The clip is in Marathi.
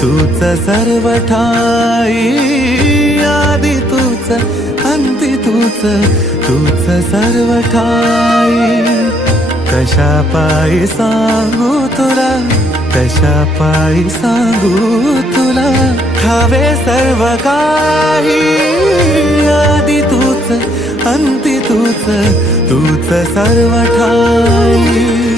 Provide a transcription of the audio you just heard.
तूच सर्व ठाई, आदि तूच अंती तूच सर्व ठाई। कशा पायी सांगू तुला, कशा पायी सांगू तुला, ठावे सर्व काही, आदि तूच अंती तूच सर्व ठाई।